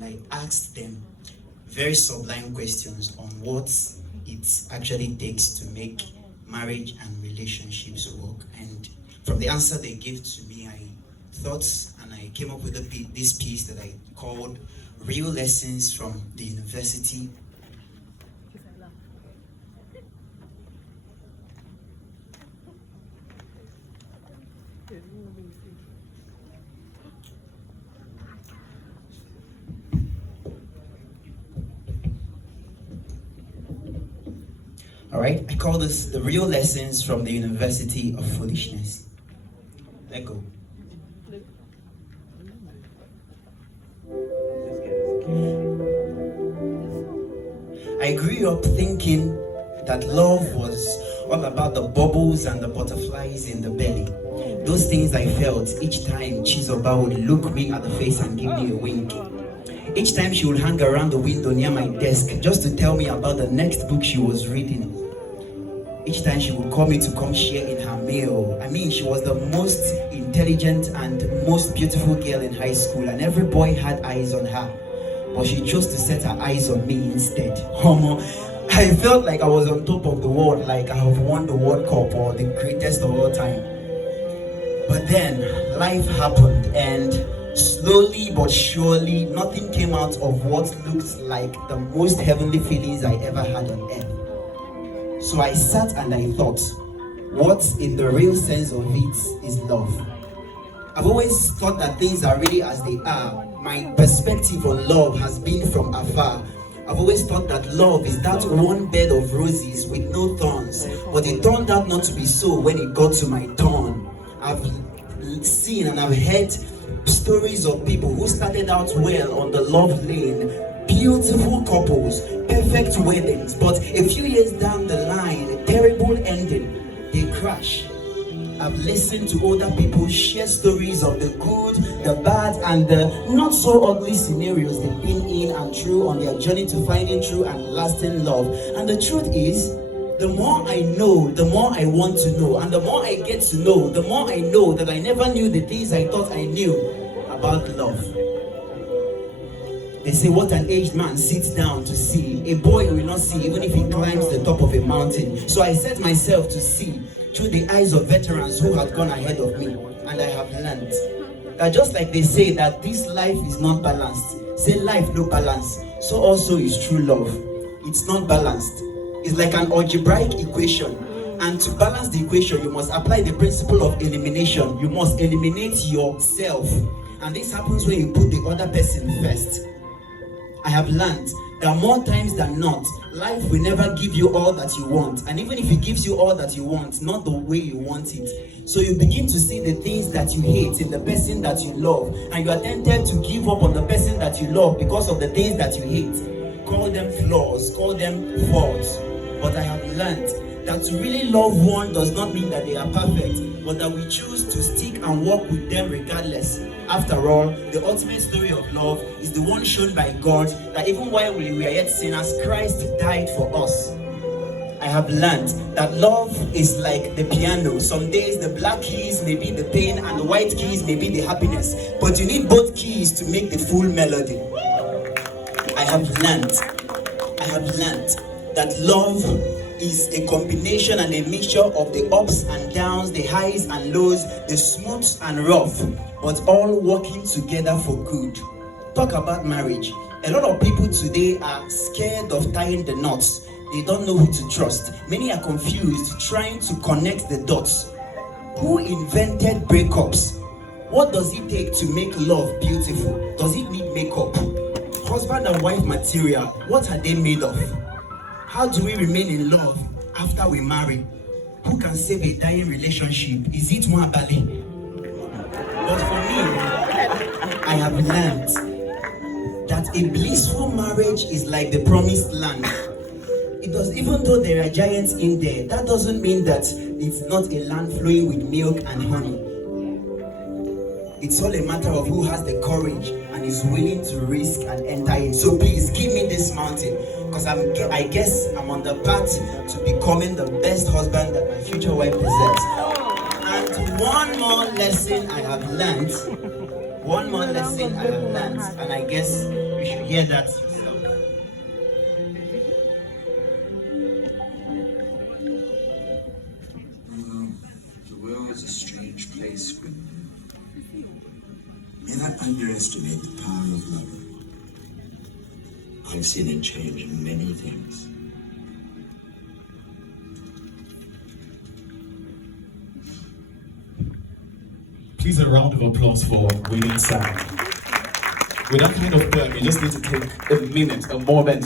and I asked them very sublime questions on what it actually takes to make marriage and relationships work. And from the answer they gave to me, I thought and I came up with this piece that I called Real Lessons from the University. All right, I call this the Real Lessons from the University of Foolishness. Let go. I grew up thinking that love was all about the bubbles and the butterflies in the belly. Those things I felt each time Chizoba would look me at the face and give me a wink. Each time she would hang around the window near my desk just to tell me about the next book she was reading. Each time she would call me to come share in her meal. I mean, she was the most intelligent and most beautiful girl in high school, and every boy had eyes on her. But she chose to set her eyes on me instead. I felt like I was on top of the world, like I have won the World Cup or the greatest of all time. But then life happened, and slowly but surely nothing came out of what looked like the most heavenly feelings I ever had on earth. So I sat and I thought, what in the real sense of it is love? I've always thought that things are really as they are. My perspective on love has been from afar. I've always thought that love is that one bed of roses with no thorns. But it turned out not to be so when it got to my turn. I've seen and I've heard stories of people who started out well on the love lane, beautiful couples, perfect weddings, but a few years down the line, a terrible ending, they crash. I've listened to older people share stories of the good, the bad, and the not so ugly scenarios they've been in and through on their journey to finding true and lasting love. And the truth is, the more I know, the more I want to know. And the more I get to know, the more I know that I never knew the things I thought I knew about love. They say what an aged man sits down to see, a boy will not see even if he climbs the top of a mountain. So I set myself to see through the eyes of veterans who had gone ahead of me. And I have learned that just like they say that this life is not balanced, say life no balance, so also is true love. It's not balanced. It's like an algebraic equation. And to balance the equation, you must apply the principle of elimination. You must eliminate yourself. And this happens when you put the other person first. I have learned that more times than not, life will never give you all that you want. And even if it gives you all that you want, not the way you want it. So you begin to see the things that you hate in the person that you love. And you are tempted to give up on the person that you love because of the things that you hate. Call them flaws, call them faults. But I have learned that to really love one does not mean that they are perfect, but that we choose to stick and walk with them regardless. After all, the ultimate story of love is the one shown by God, that even while we were yet sinners, Christ died for us. I have learned that love is like the piano. Some days the black keys may be the pain and the white keys may be the happiness, but you need both keys to make the full melody. I have learned that love is a combination and a mixture of the ups and downs, the highs and lows, the smooth and rough, but all working together for good. Talk about marriage. A lot of people today are scared of tying the knots. They don't know who to trust. Many are confused trying to connect the dots. Who invented breakups? What does it take to make love beautiful? Does it need makeup? Husband and wife material, what are they made of? How do we remain in love after we marry? Who can save a dying relationship? Is it Mwabali? But for me, I have learned that a blissful marriage is like the promised land. It does, even though there are giants in there, that doesn't mean that it's not a land flowing with milk and honey. It's all a matter of who has the courage and is willing to risk and enter in. So please give me this mountain, because I guess I'm on the path to becoming the best husband that my future wife deserves. And one more lesson I have learned, and I guess You should hear that yourself. The world is a strange place, Grim. Never underestimate the power of love. I've seen it change many things. Please, a round of applause for Winning Sound. With that kind of term, you just need to take a minute, a moment.